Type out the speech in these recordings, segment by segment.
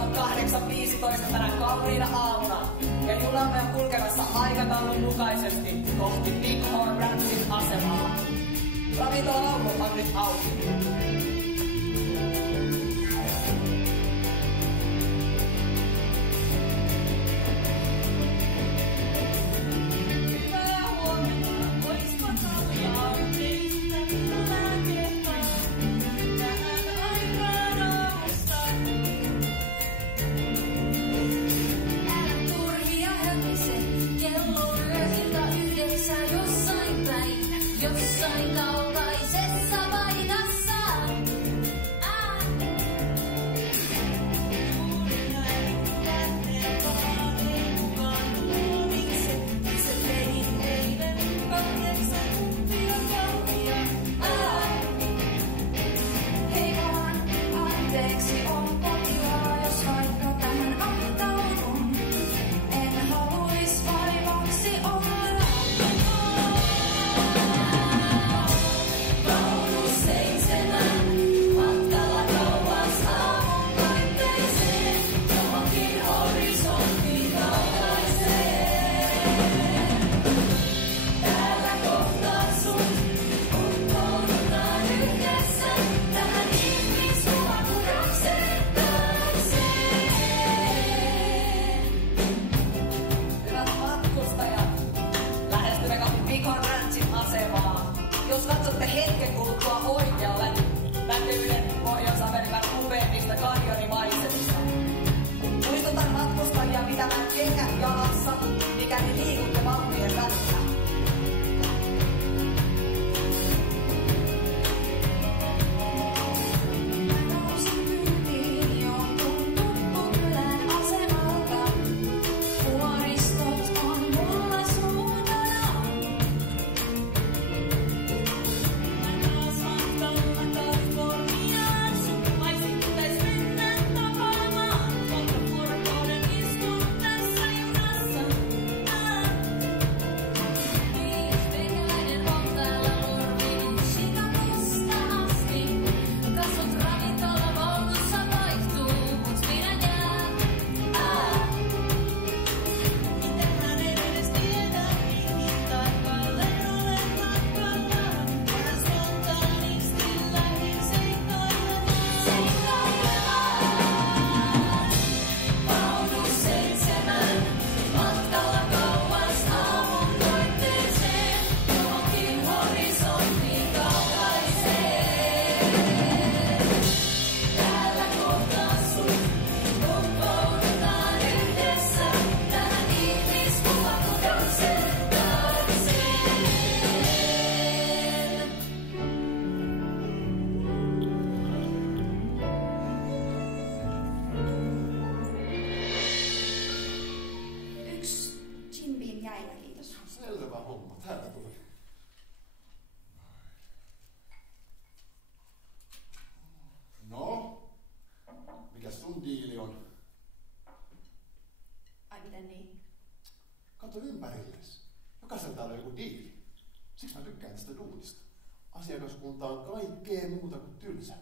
on 8.15 tänä kauniina aamuna. Ja junamme on kulkemassa aikataulun mukaisesti kohti Bighorn Ranchin asemaa. Ravintola Auto on nyt auki. Jossain kaukaisessa paikassa. Itse tein eilen 8 tuntia kaunia. Heikohan anteeksi on potilaa, jos vaikka tähän antaudun. En haluis vaivaksi olla. Jos katsotte hetken kuluttua oikealle, näkyy yhden Pohjois-Amerikan upeimmista kanjonimaisemista. Muistutan matkustajia pitämään kengät jalassa, mikäli liikutte vauhtien välillä. Selvä homma, täältä tuli. No, mikäs sun diili on? Ai miten niin? Kato ympärillesi. Jokaisella täällä on joku diili. Siksi mä tykkään tästä duunista. Asiakaskunta on kaikkea muuta kuin tylsä.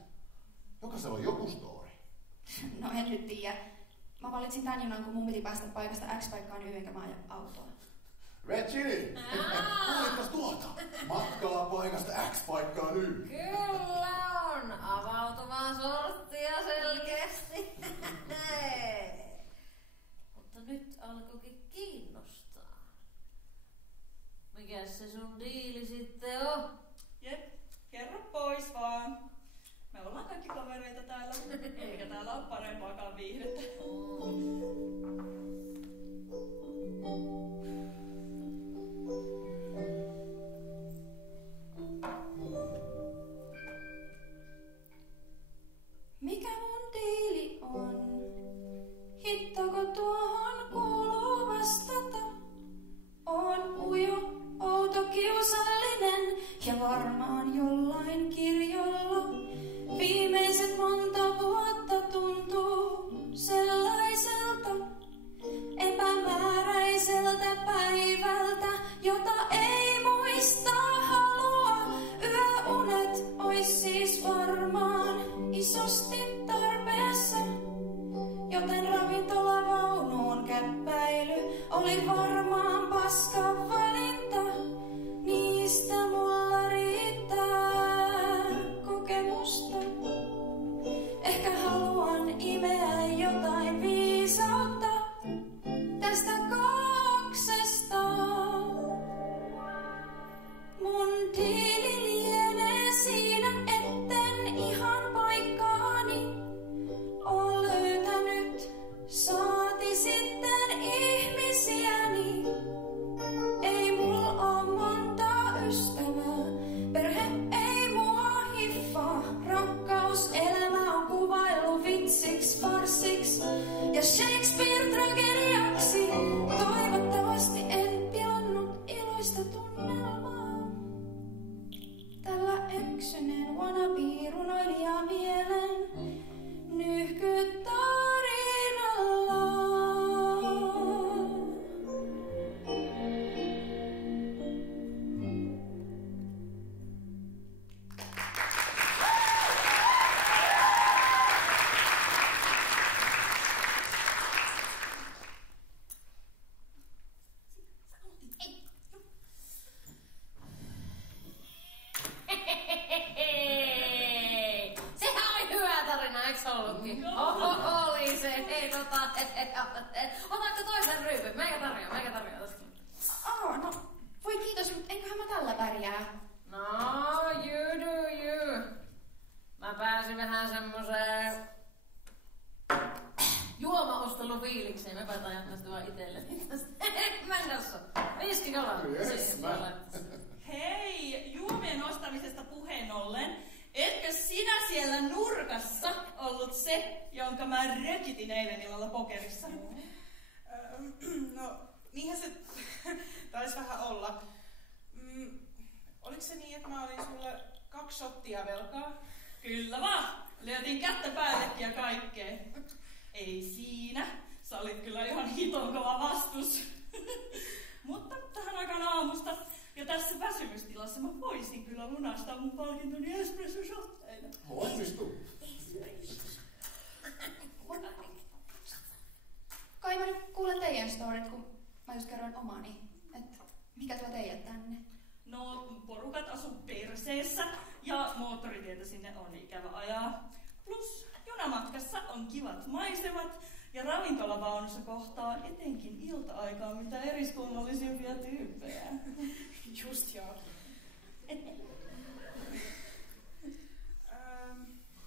Jokaisella on joku story. No en nyt tiedä. Mä valitsin tän junan, kun mun piti päästä paikasta X paikkaan Y enkä mä aja autoa. Reggie! Kuulitpas tuota? Matkaa paikasta X paikkaan Y. Kyllä on. Avautuvaa sorttia selkeästi. Mutta nyt alkoikin kiinnostaa. Mikäs se sun diili sitten on? Jep, kerro pois vaan. Me ollaan kaikki kavereita täällä, eikä täällä ole parempaakaan viihdettä. Mikä mun diili on? Hittako tuohon kuuluu vastata? Oon ujo, outo, kiusallinen ja varmaan jollain kirjolla. Viimeiset monta vuotta tuntuu sellaisen. oli varmaan paska valinta, niistä mulla riittää kokemusta. Ehkä haluan imeä jotain viisautta tästä kaksesta. Mun diili lienee siinä, etten ihan paikkaani oo löytänyt. Saati sitten ihmisiäni. Ei mulla oo montaa ystävää. Perhe ei mua hiffaa. Rakkauselämä on kuvailu vitsiks, farsiks ja Shakespeare-tragediaksi. Toivottavasti en pilannut iloista tunnelmaa. Tällä eksyneen wannabe-runoilija mielen nyhkytarinalla. Sehän oli hyvä tarina, eiks ollutkin? Oli se. Hei, otatko toisen ryypyn? Meikä tarjoaa tästä. No, voi kiitos, mutta enköhän mä tällä pärjää. No, you do you. Mä pääsin vähän semmoseen juomaostelufiilikseen. Mä päätän jättää sitä vaan itelleni tästä. Mennässä. 5 kalaa. Yes, Hei, juomien ostamisesta puheen ollen, etkö sinä siellä nurkassa ollut se, jonka mä rökitin eilen illalla pokerissa? No, niinhän se taisi vähän olla. Oliko se niin, että mä olin sulle 2 shottia velkaa? Kyllä vaan, lyötiin kättä päällekin ja kaikkea. Ei siinä, sä olit kyllä ihan hiton kova vastus. Mutta tähän aikaan aamusta ja tässä väsymystilassa mä voisin kyllä lunastaa mun palkintoni espresso-shotteina. Onnistuu. Kai mä nyt kuulen teidän storit, kun mä just kerroin omani. Et mikä tuo teidät tänne? No, porukat asu perseessä ja moottoritietä sinne on ikävä ajaa. Plus junamatkassa on kivat maisemat ja ravintolavaunussa kohtaa etenkin ilta-aikaa mitä eriskummallisimpia tyyppejä. Just joo.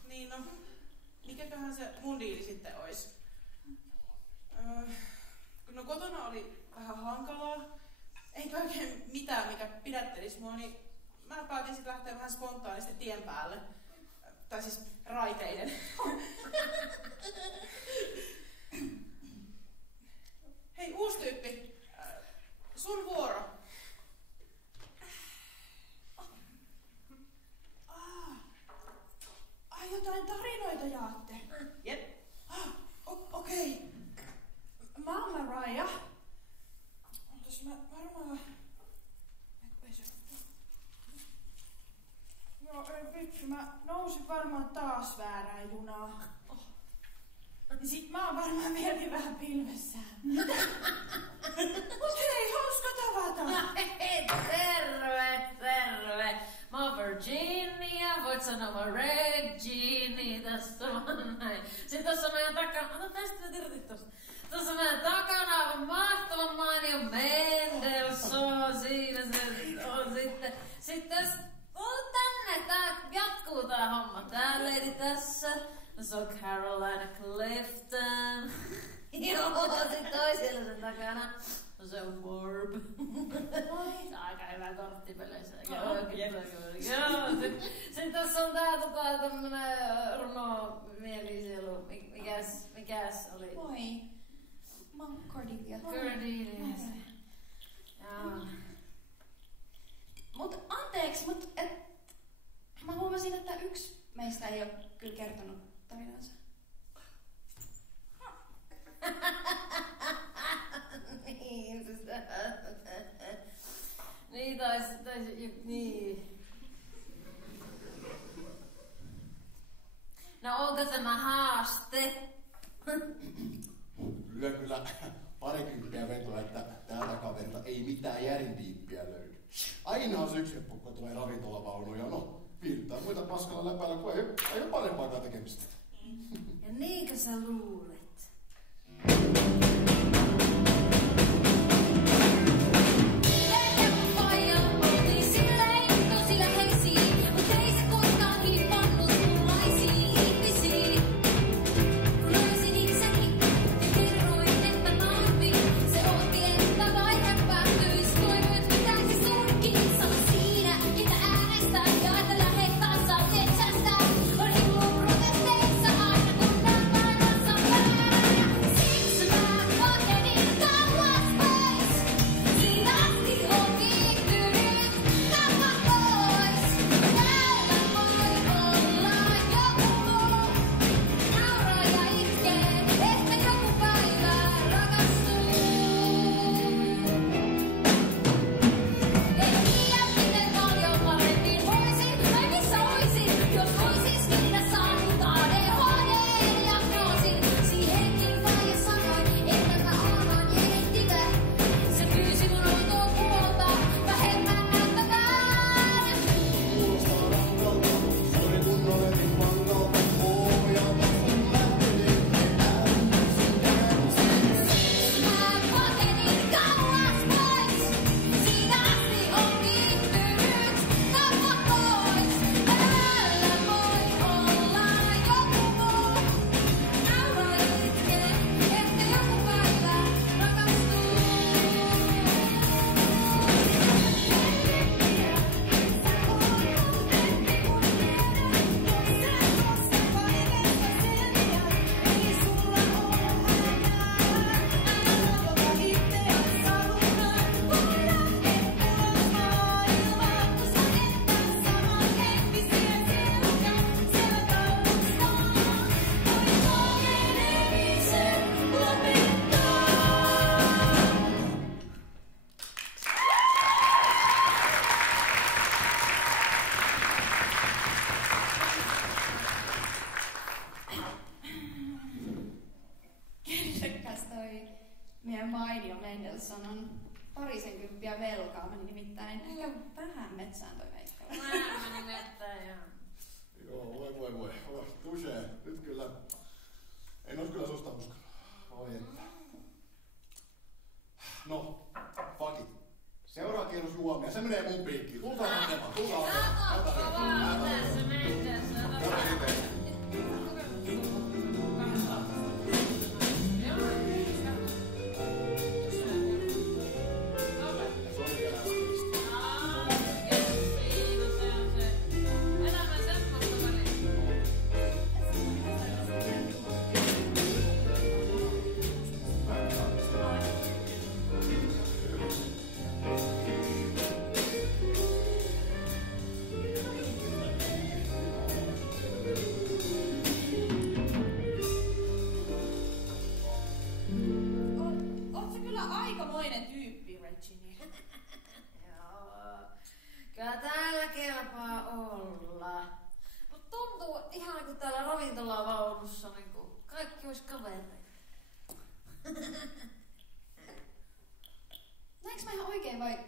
Niin no, mikäköhän se mun diili sitten ois? No kotona oli vähän hankalaa. Eikä oikein mitään, mikä pidättelis mua, niin mä päätin sit lähteä vähän spontaanisti tien päälle. Tai siis raiteiden. Hei, uusi tyyppi. Sun vuoro. Jotain tarinoita jaatte. Jep. Okei. Mä oon Mariah. Otas mä varmaan... Joo, ei vitsi, mä nousin varmaan taas väärään junaan. Ja sit mä oon varmaan vieläkin vähän pilvessään. Mut hei, hauska tavata! Hei, terve! Mä oon Virginia, voit sanoa mä Regini, tässä on näin. Sitten tossa meidän takana, ota tästä nyt irti tosta. Tossa meidän takana on mahtavan mainio Mendelssohn, siinä se on sitten. Sitten tuu tänne, tää jatkuu tää homma. Tää lady tässä. Se on Carolina Clifton. Joo, sit toisella sen takana. Se on Morb. Se on aika hyvä korttipeleissä. Joo, sit tossa on tää tämmönen runomieliselu. Mikäs oli? Moi. Mä oon Cordelia. Cordelia. Joo. Mut anteeksi, mä huomasin, että yksi meistä ei oo kyllä kertonut tarinansa. Niin, niin. No onko tämä haaste? Lyön kyllä parikymppiä vetoa, että tältä kaverilta ei mitään järindiippiä löydy. Aina syksynpukko tulee ravintolavaunuun ja no, viihdyttää muita paskalla läpäillä, kun ei ole parempaakaan tekemistä. Ja niinkö sä luulet? Meidän mainio Mendelssohn on parisenkymppiä velkaa, meni nimittäin ehkä vähän metsään toi Veikkala. Mä meni mettään, joo. Joo, voi. Tusee. Nyt kyllä. En ois kyllä susta uskonut. Oi että. No, fuck it. Seuraava kierros juomia. Se menee mun piikkiin. Tultaan hakemaan. Katokko vaan tässä mennessä. Kyllä täällä kelpaa olla. Mut tuntuu ihan kuin täällä ravintolavaunussa niin kaikki ois kavereita. Näinkö mä ihan oikein vai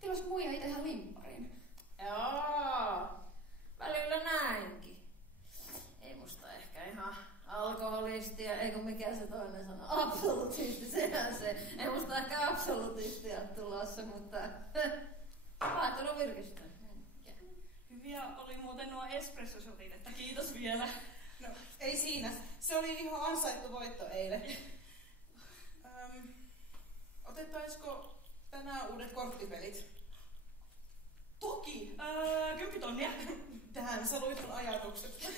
tilasko muija ite ihan limppariin? Joo, välillä näinkin. Ei musta ehkä ihan alkoholistia, eikö mikä se toinen sana? Absolutisti, sehän se. Ei musta ehkä absolutistia tulossa, mutta ajattelun virkistää. Hyviä oli muuten nuo espressosotit, että kiitos vielä. No, ei siinä. Se oli ihan ansaittu voitto eilen. Otettaisiko tänään uudet korttipelit? Toki! 10 tonnia. Tähän sä luit mun ajatukset.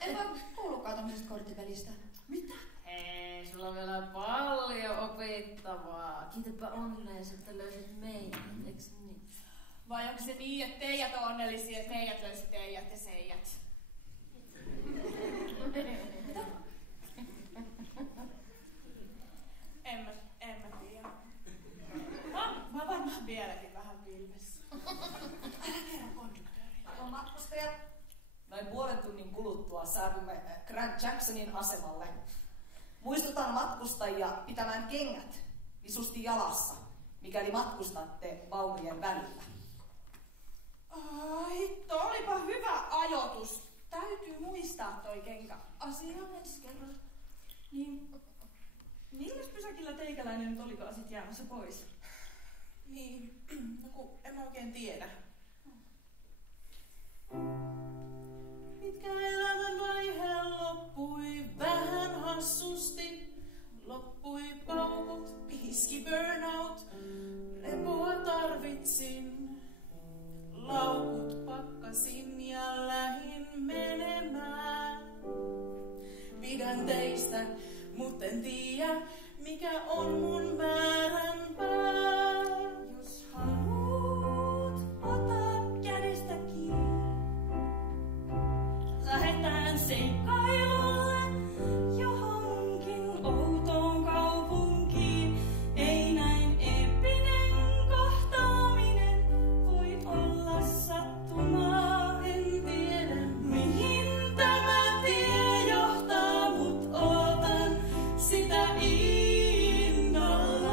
En vaan kuullutkaan tommosesta korttipelistä. Mitä? Hei, sulla on vielä paljon opittavaa. Kiitäpä onneesi, että löysit meidät, eiks niin? Vai onko se niin, että teijät on onnellisia, että meidät löysi teijät ja seijät? En mä tiedä. Mä varmaan vieläkin vähän pilvessä. Älä kerro konduktööriä. Arvon matkustajat, noin puolen tunnin kuluttua saavumme Grand Jacksonin asemalle. Muistutan matkustajia pitämään kengät visusti jalassa, mikäli matkustatte vaunujen välillä. Hitto, olipa hyvä ajoitus. Täytyy muistaa toi kenkä asia ensi kerralla. Niin, milläs pysäkillä teikäläinen nyt olikaan sit jäämässä pois? Niin, no kun en mä oikein tiedä. Mitkä elämän vaihe loppui vähän hassusti. Loppui paukut, iski burnout, lepoa tarvitsin. Laukut pakkasin ja lähin menemään. Pidän teistä, mut en tiedä, mikä on mun määränpää. Jos haluut, ota kädestä kiinni. Lähetään seikkailulle johonkin outoon kaupunkiin. Ei näin eeppinen kohtaaminen voi olla sattumaa. En tiedä, Mihin tämä tie johtaa, mut ootan sitä innolla.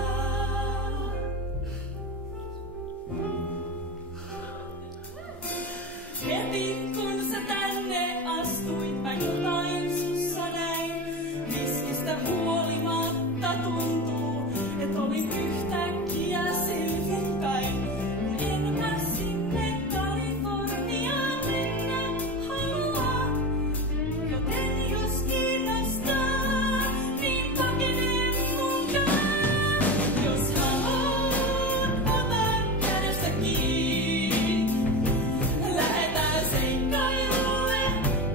Heti kun sä tänne astuit, mä jotain sussa näin. Riskistä huolimatta tuntuu, et olin yhtäkkiä selvinpäin. En mä sinne Kaliforniaan mennä halua, joten jos kiinnostaa, niin pakene mukaan. Jos haluat, ota kädestä kiinni. Lähetään seikkailulle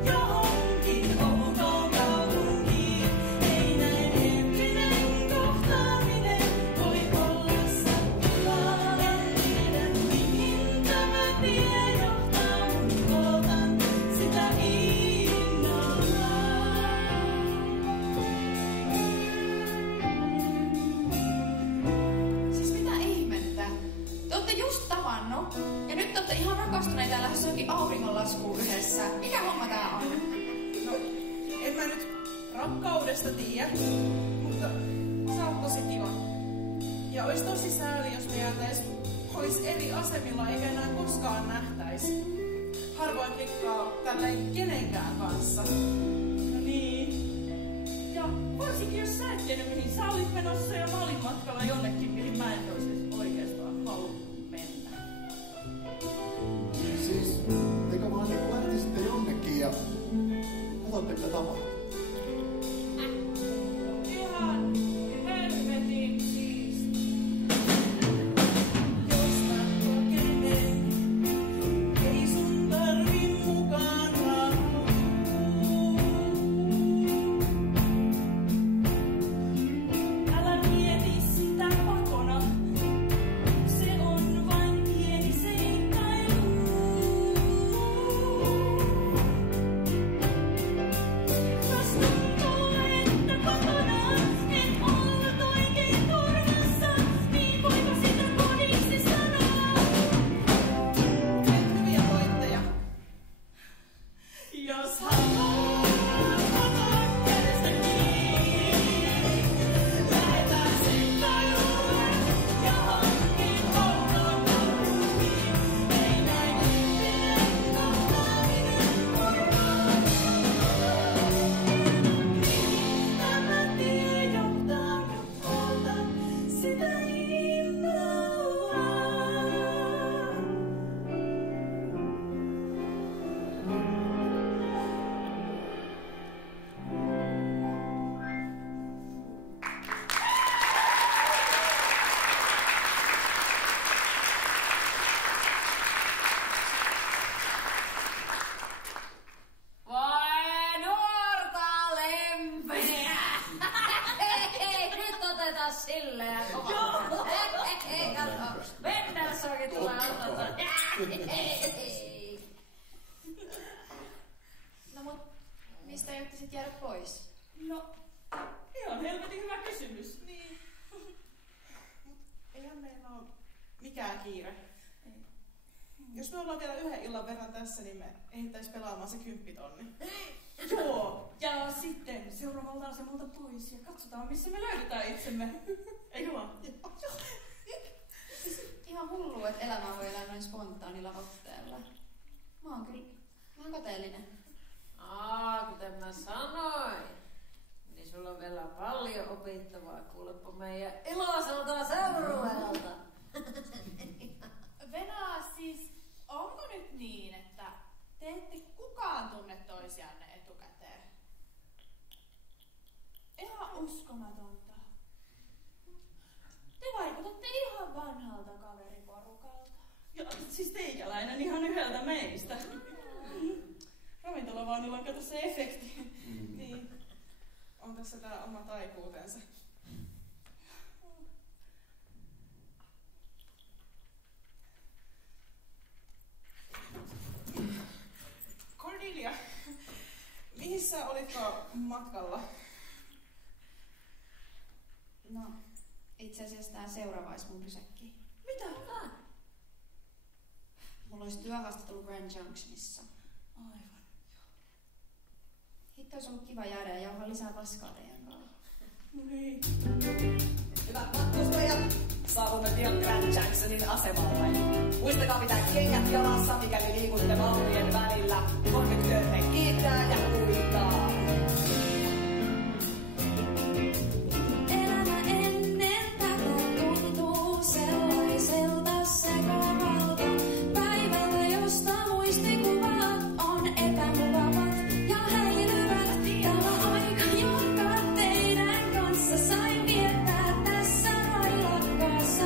johonkin outoon kaupunkiin. Ei näin eeppinen kohtaaminen voi olla sattumaa. En tiedä, mihin tämä tie johtaa, mut ootan sitä innolla. Siis mitä ihmettä? Te ootte just tavannut ja nyt te ootte ihan rakastuneita ja lähes johonkin auringonlaskuun yhdessä. Mikä homma tää on? no en mä nyt rakkaudesta tiedä, mutta sä oot tosi kiva. Ja ois tosi sääli, jos me jäätäis olis eri asemilla eikä enää koskaan nähtäis. Harvoin klikkaa tälleen kenenkään kanssa. No niin. Ja varsinkin jos sä et tiedä mihin sä olit menossa ja mä olin matkalla jonnekin, mihin mä en olisi oikeastaan halunnut mennä. Siis, eikö vaan niin lähtisitte jonnekin ja katsotte mitä tapahtuu. Ihan helvetin siisti. Jos mä pakenen, ei sun tarvi mukaan raapua. Älä mieti sitä pakona. Se on vain pieni seikkailu. Jos tuntuu, että kotona et ollut oikein turvassa, niin voiko sitä kodiksi sanoa? Hyviä pointteja. Jos haluat, ota kädestä kiinni. Lähetään seikkailulle johonkin outoon kaupunkiin. Ei näin eeppinen kohtaaminen voi olla. Mihin tämä tie johtaa, mut ootan sitä innolla. Vai nuorta lempeä! Nyt otetaan silleen kovaa. Mennään sokin tulee ottaa. No mut mistä aiotte sit jäädä pois? No, ihan helvetin hyvä kysymys. Niin. Mut eihän meillä oo mikään kiire. Jos me ollaan vielä yhden illan verran tässä, niin me ehdittäis pelaamaan se 10 000. Joo, ja sitten seuraavalta asemalta pois ja katsotaan, missä me löydetään itsemme. Eikö vaan? Siis ihan hullua, että elämä voi elää noin spontaanilla otteella. Mä oon kateellinen. Kuten mä sanoin, niin sulla on vielä paljon opittavaa kuulepa meidän iloiselta seurueelta. Venaa, siis onko nyt niin, että te ette kukaan tunne toisianne etukäteen? Ihan uskomatonta. Te vaikutatte ihan vanhalta kaveriporukalta. Ja siis teikäläinen ihan yhdeltä meistä. Ravintolavaunulla on kato se efekti. Niin. On tässä tää oma taikuutensa. Cornelia, mihin sä olitko matkalla? No, itse asiassa tää seuraava olisi mun pysäkki. Mitä? Mulla olisi työhaastattelu Grand Junctionissa. Aivan. Hitto olisi ollut kiva jäädä ja jauhaa lisää paskaa teidän kanssa. No niin. Hyvät matkustajat, saavumme pian Grand Jacksonin asemalle. Muistakaa pitää kengät jalassa, mikäli liikutte vaunujen välillä. Konduktöömme kiittää ja kuittaa. Elämä ennen tätä tuntuu sellaiselta sekavalta päivältä, josta muistikuvat on epämukavat ja häilyvät. Tämä aika, jonka teidän kanssa sain viettää tässä railakkaassa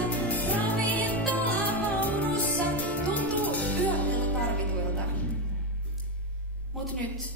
ravintolavaunussa, Tuntuu yöllä tarvituilta. Mut nyt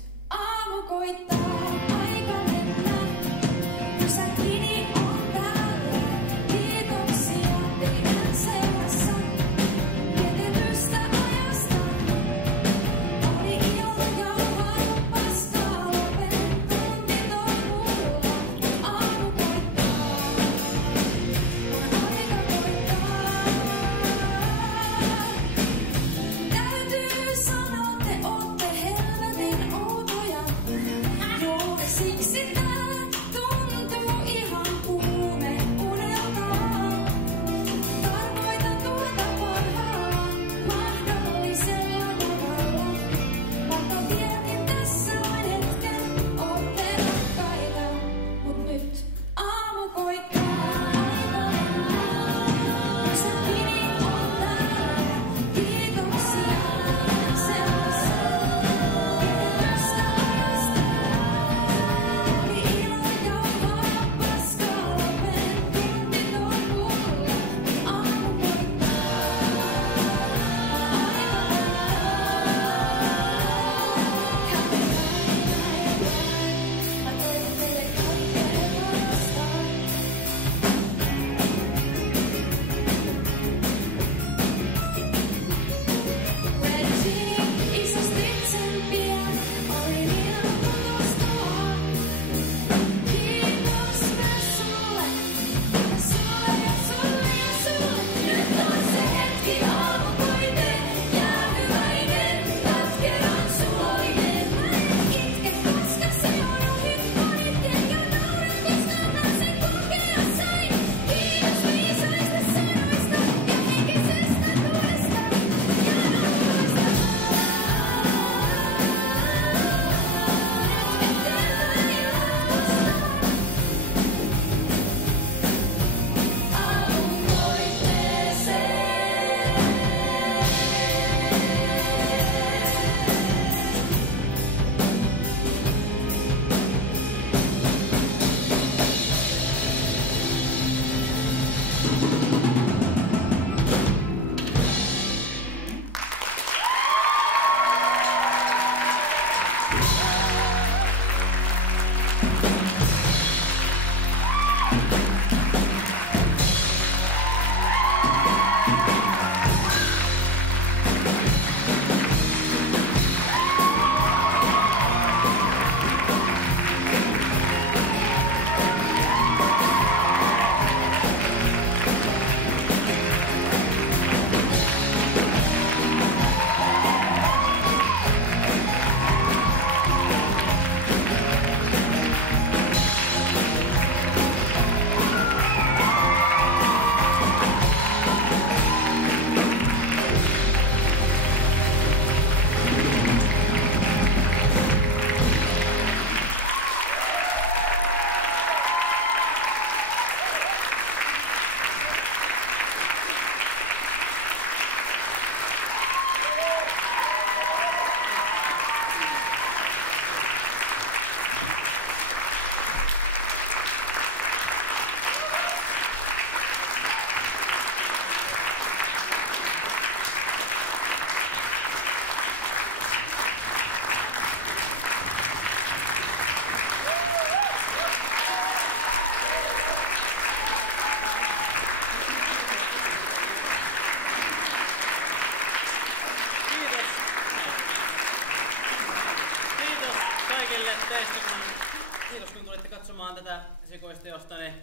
Kiitos kun tulitte katsomaan tätä esikoisteostani.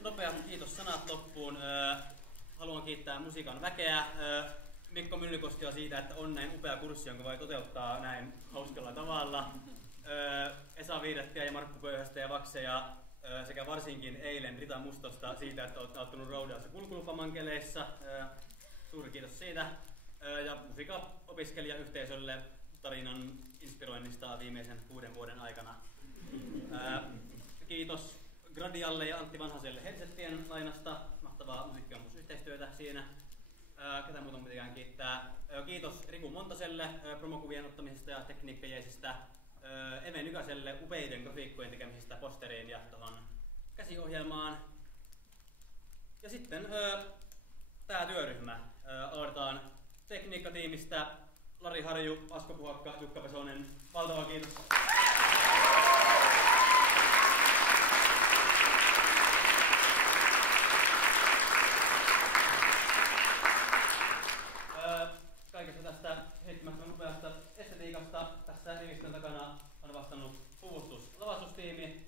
Nopeat kiitos-sanat loppuun. Haluan kiittää musiikan väkeä. Mikko Myllykoskea siitä, että on näin upea kurssi, jonka voi toteuttaa näin hauskalla tavalla. Esa Viirettiä ja Markku Pöyhästä ja Vakseja sekä varsinkin eilen Rita Mustosta siitä, että olet auttanut Roudassa kulkulupamankeleissa. Suuri kiitos siitä. Ja musiikan opiskelijayhteisölle tarinan inspiroinnista viimeisen 6 vuoden aikana. Kiitos Gradialle ja Antti Vanhaselle headsettien lainasta. Mahtavaa musiikkiampusyhteistyötä siinä. Ketä muuta mitenkään kiittää. Kiitos Riku Montaselle promokuvien ottamisesta ja tekniikkajeisistä. Eve Nykäselle upeiden grafiikkojen tekemisestä posteriin ja tuohon käsiohjelmaan. Ja sitten tämä työryhmä. Aloitetaan tekniikkatiimistä. Lari Harju, Asko Puhakka, Jukka Pesonen. Valtava kiitos. Kaikesta tästä heittämästä upeasta estetiikasta tässä rivistön takana on vastannut puvustus-lavastustiimi.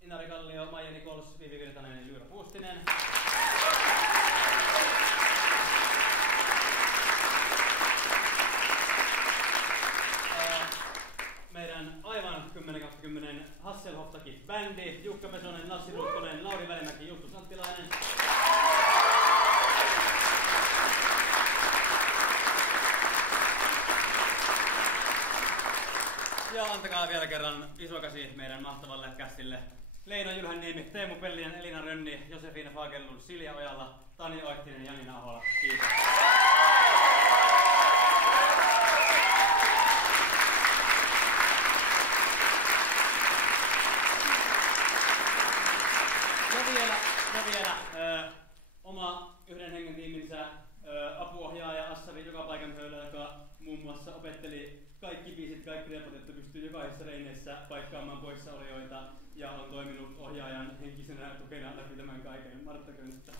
Inari Kallio, Maija Nikols, Viivi Virtanen ja Juira Puustinen. Meidän aivan 10/10 Hasselhoff-bändi, Jukka Pesonen, Lassi Ruttonen, Lauri Välimäki, Justus Anttilainen. Ja antakaa vielä kerran iso käsi meidän mahtavalle kästille. Leino Jylhänniemi, Teemu Pellinen, Elina Rönni, Josefina Fagerlund, Silja Ojala, Tani Oittinen ja Janina Ahola. Kiitos. Ja vielä oma yhden hengen tiiminsä apuohjaaja Assari joka paikan höylä, joka muun muassa opetteli kaikki biisit, kaikki repot, että pystyy jokaisessa reineissä paikkaamaan poissaolijoita ja on toiminut ohjaajan henkisenä tukena läpi tämän kaiken. Martta Könstä.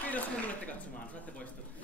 Kiitos kun tulitte katsomaan. Saatte poistua.